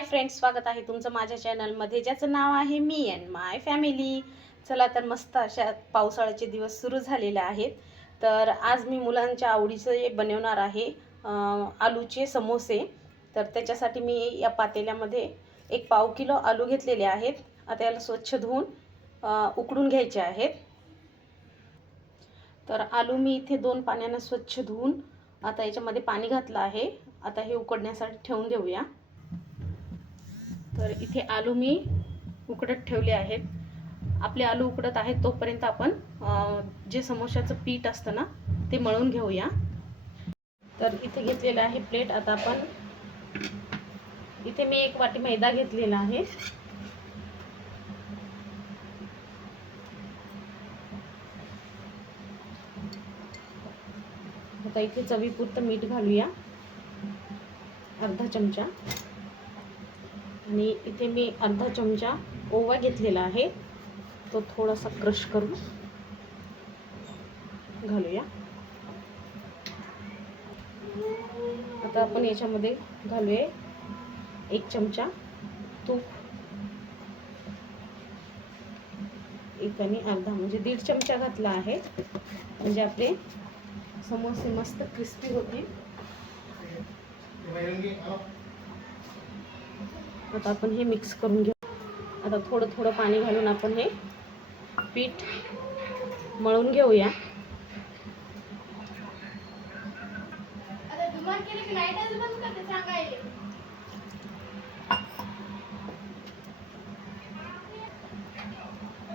Hi friends स्वागत आहे तुमचं माझ्या चॅनलमध्ये ज्याचं नाव आहे मी अँड माय फॅमिली चला तर मस्त अशा पावसाळ्याचे दिवस सुरू झालेले आहेत. तर आज मी मुलांच्या आवडीचं बनवणार आहे आलूचे समोसे. तर त्याच्यासाठी मी या पातेल्यामध्ये एक पाव किलो आलू घेतलेले आहेत. आता याला स्वच्छ धुवून उकडून घ्यायचे आहेत. तर आलू मी इथे दोन पाण्यानं स्वच्छ धुवून आता याच्यामध्ये पाणी घातलं आहे. आता हे उकडण्यासाठी ठेवून देऊया. तर इथे आलू मी उकडत ठेवले आहेत. आपले आलू उकडत आहेत तोपर्यंत आपण जे समोशाचं पीठ असतं ना ते मळून घेऊया. तर इथे घेतलेलं आहे प्लेट. आता आपण इथे मी एक वाटी मैदा घेतलेला आहे. आता इथे चवीपुरतं मीठ घालूया. अर्धा चमचा. आणि इथे मी अर्धा चमचा ओवा घेतलेला आहे. तो थोडासा क्रश करून घालूया. आता आपण याच्यामध्ये घालूया एक चमचा तूप. एक आणि अर्धा म्हणजे दीड चमचा घातला आहे. म्हणजे आपले समोसे मस्त क्रिस्पी होतील. आता आपण हे मिक्स करून घेऊ. आता थोडं थोडं पाणी घालून आपण हे पीठ मळून घेऊया.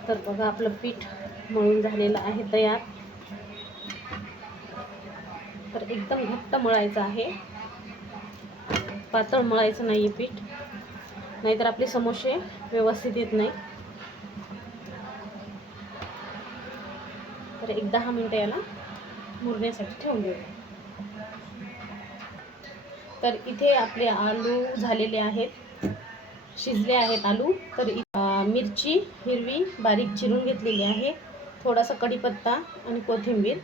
तर बघा आपलं पीठ मळून झालेलं आहे तयार. तर एकदम घट्ट मळायचं आहे. पातळ मळायचं नाही पीठ. नाहीतर आपले समोसे व्यवस्थित येत नाही. तर एक दहा मिनटं याला मुरण्यासाठी ठेवून देऊ. तर इथे आपले आलू झालेले आहेत. शिजले आहेत आलू. तर मिरची हिरवी बारीक चिरून घेतलेली आहे. थोडासा कढीपत्ता आणि कोथिंबीर.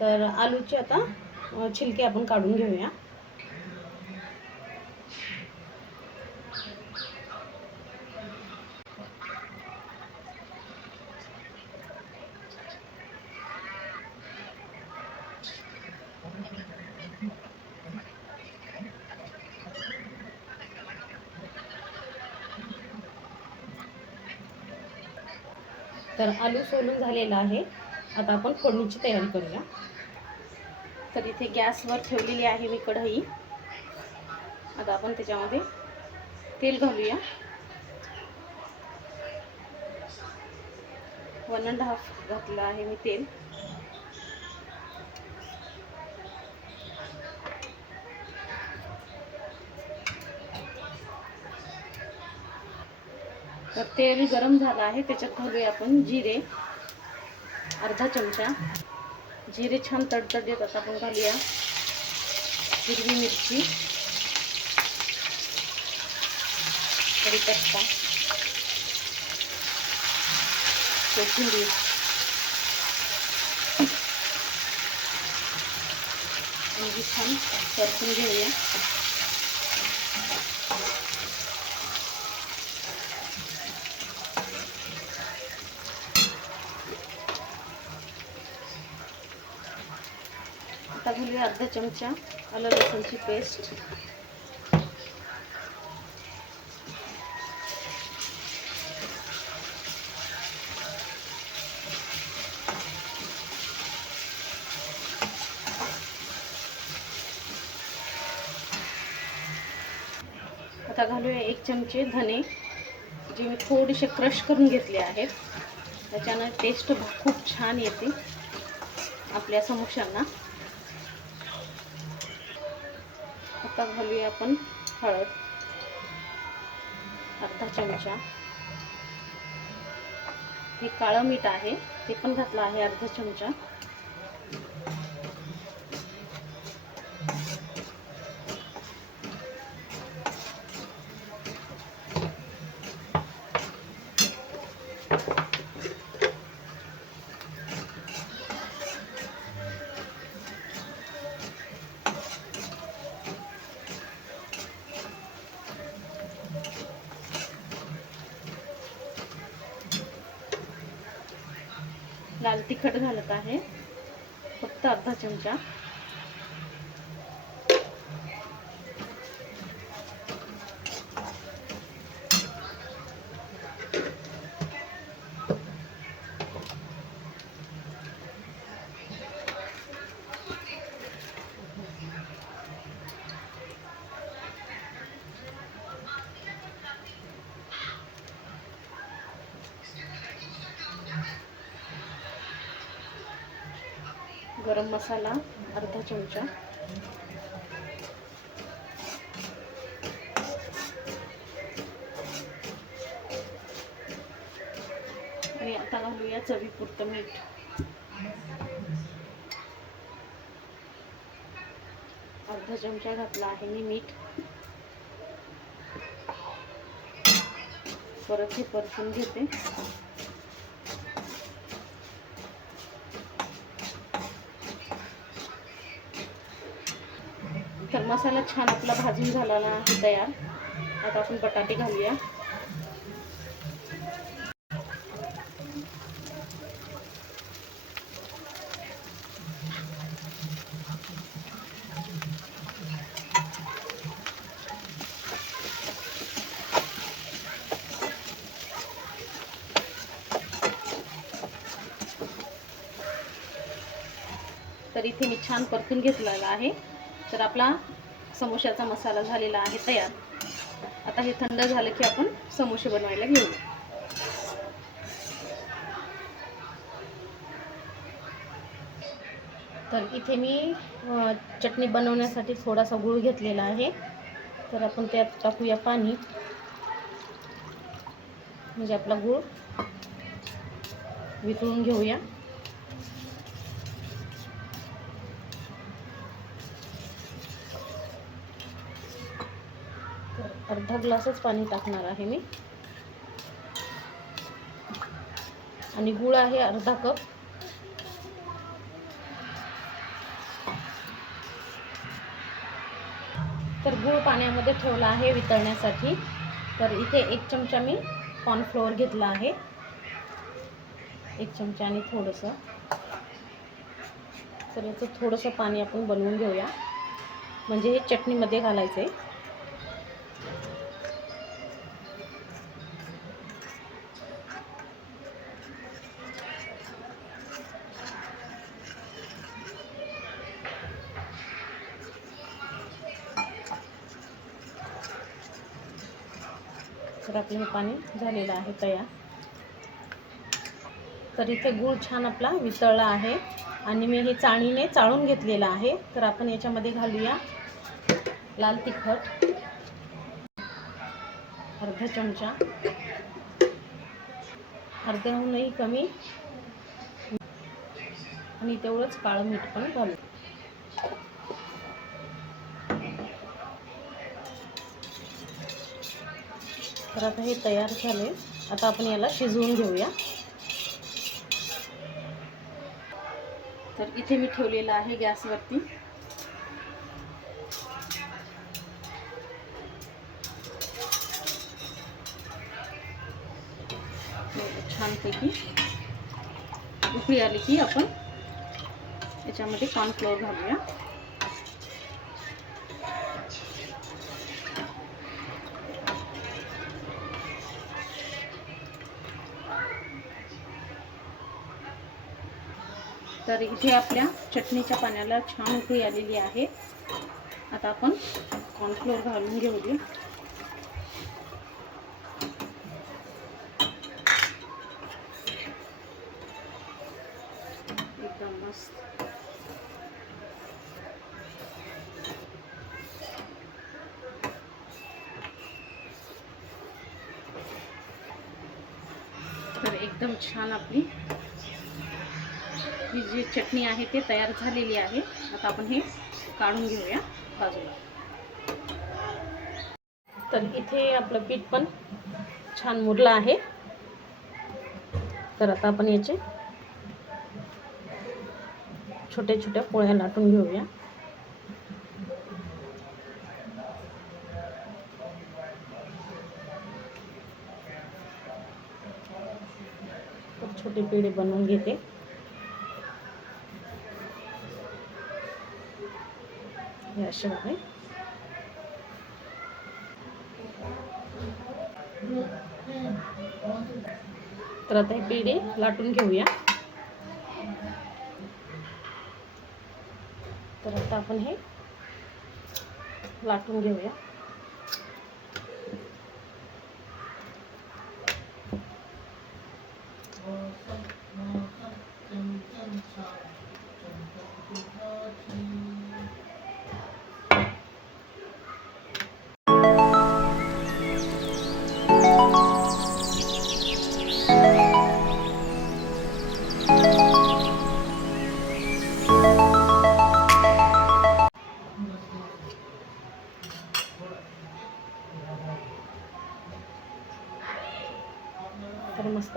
तर आलूचे आता छिलके आपण काढून घेऊया तर आलू सोलून झालेला आहे. आता आपण फोडणीची तयारी करूया. तर इथे गॅसवर ठेवलेली आहे मी कढई. आता आपण त्याच्यामध्ये तेल घालूया. वन अँड हाफ घातलं आहे मी तेल. तर तेल गरम झालं आहे, त्याच्यात घालूया आपण जिरे. अर्धा चमचा. जिरे छान तडतड आता आपण घालूया. हिरवी मिरची. कढीपत्ता कोथिंबीर. छान परतून घेऊया. घालूया अर्धा चमचा आलं लसूणची पेस्ट आता घालूया एक चमचे धने जे मी थोडेसे क्रश करून घेतले आहेत. त्याच्यानं टेस्ट खूप छान येते आपल्या समोशांना आता घालूया आपण हळद. अर्धा चमचा. हे काळं मीठ आहे ते पण घातलं आहे अर्धा चमचा. लाल तिखट घालत आहे. फक्त अर्धा चमचा. गरम मसाला अर्धा चमचा. आणि आता घालूया चवीपुरतं मीठ. अर्धा चमचा घातला आहे मी मीठ. परत हे परतून घेते तर मसाला छान आपला भाजून झालेला आहे तयार. आता आपण बटाटे घालूया. तर इथे मी छान परतून घेतलेला आहे. तर आपला समोशाचा मसाला झालेला आहे तयार. आता हे थंड झालं की आपण समोसे बनवायला घेऊ. तर इथे मी चटणी बनवण्यासाठी थोडासा गुळ घेतलेला आहे. तर आपण त्यात टाकूया पाणी. म्हणजे आपला गुळ वितळून घेऊया. अर्धा ग्लासच पाणी टाकणार आहे मी. आणि गुळ आहे अर्धा कप. तर गूळ पाण्यामध्ये ठेवला आहे वितळण्यासाठी. तर इथे एक चमचा मी कॉर्नफ्लोअर घेतला आहे. एक चमचा आणि थोडंसं. तर याचं थोडंसं पाणी आपण बनवून घेऊया. म्हणजे हे चटणीमध्ये घालायचं आहे आपलं हे पाणी झालेलं आहे तयार. तर इथे गूळ छान आपला वितळला आहे. आणि मी हे चाळणीने चाळून घेतलेलं आहे. तर आपण याच्यामध्ये घालूया लाल तिखट. अर्धा चमचा. अर्ध्याहूनही कमी. आणि तेवढंच काळं मीठ पण घालू. तर आता हे तयार झाले. आता आपण याला शिजवून घेऊया. तर इथे मी ठेवलेलं आहे गॅसवरती. छानपैकी उकळी आली की आपण याच्यामध्ये कॉर्नफ्लोअर घालूया. तर इथे आपल्या चटणीच्या पाण्याला छान उकळी आलेली आहे. आता आपण कॉर्नफ्लोअर घालून घेऊया. एकदम मस्त. तर एकदम छान आपली ही जी चटणी आहे ते तयार झालेली आहे. आता आपण हे काढून घेऊया बाजूला. तर इथे आपलं पीठ पण छान मुरलं आहे. तर आता आपण याचे छोट्या छोट्या पोळ्या लाटून घेऊया. छोटे पेढे बनवून घेते. हे असे आहे. तर आता हे पेढे लाटून घेऊया. तर आता आपण हे लाटून घेऊया.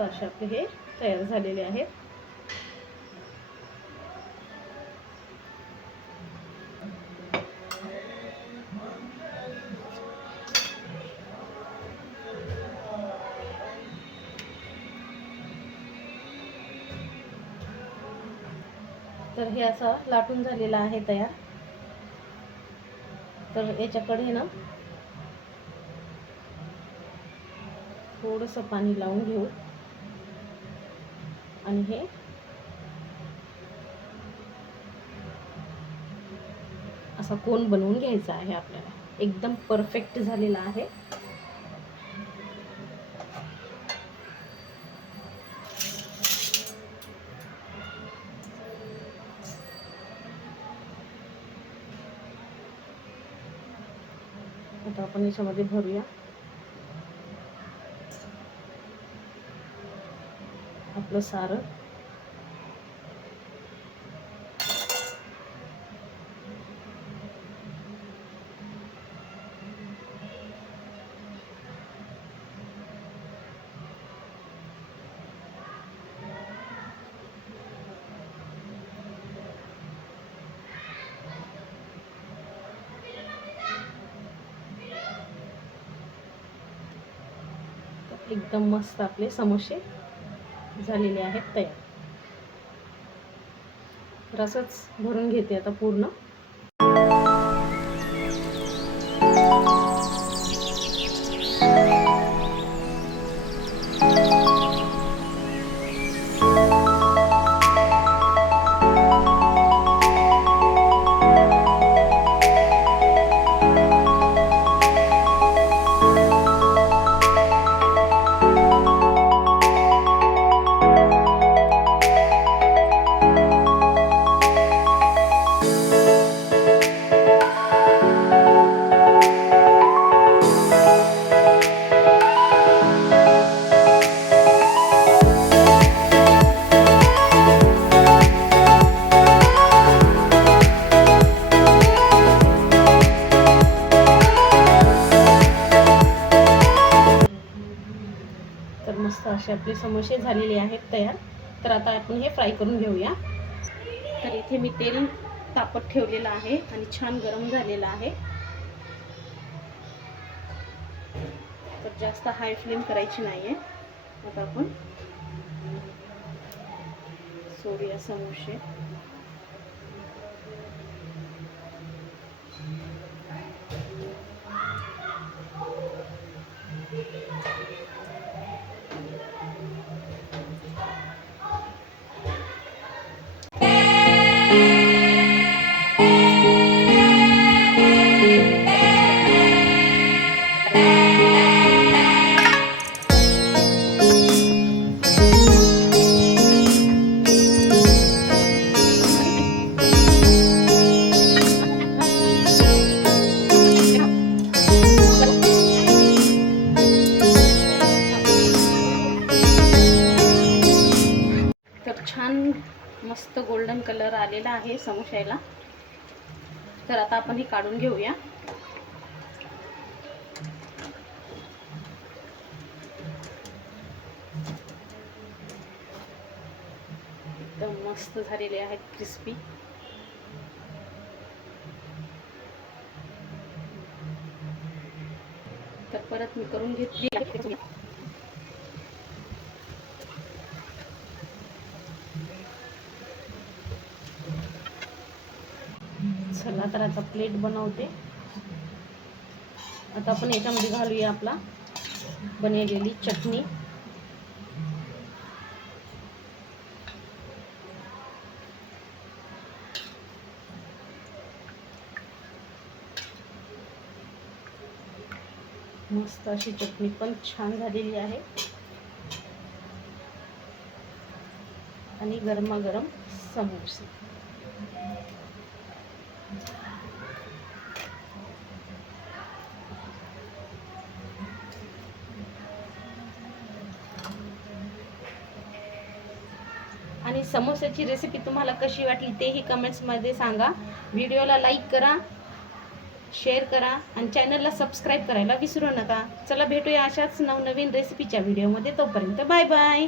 असे आपले हे तयार झालेले आहेत. तर हे असं लाटून झालेलं आहे तयार. तर याच्याकडे ना थोडंसं पाणी लावून घेऊ. आणि हे असा कोण बनवून घ्यायचा आहे आपल्याला. एकदम परफेक्ट झालेला आहे. आता आपण याच्यामध्ये भरूया. आपलं सारं. एकदम मस्त आपले समोसे. झालेले आहेत तयार. रसच भरून घेते आता पूर्ण. झालेले आहेत तयार. तर आता आपण हे फ्राय करून घेऊया. तर इथे मी तेल तापत ठेवलेलं आहे आणि छान गरम झालेलं आहे. तर जास्त हाय फ्लेम करायची नाही आहे आता आपण सोडूया समोसे. तर आता आपण ही काढून घेऊया. एकदम मस्त झालेले आहेत क्रिस्पी तर परत मी करून घेतली साताराचा तर आता प्लेट बनवते. आता आपण याच्यामध्ये घालूया आपला बनवलेली चटणी. मस्त अशी चटणी पण छान झालेली आहे. आणि गरमागरम समोसे. आणि समोस्याची रेसिपी तुम्हाला कशी वाटली तेही कमेंट्समध्ये सांगा. व्हिडिओला लाईक करा शेअर करा आणि चॅनलला सबस्क्राईब करायला विसरू नका. चला भेटूया अशाच नवनवीन रेसिपीच्या व्हिडिओमध्ये तोपर्यंत बाय बाय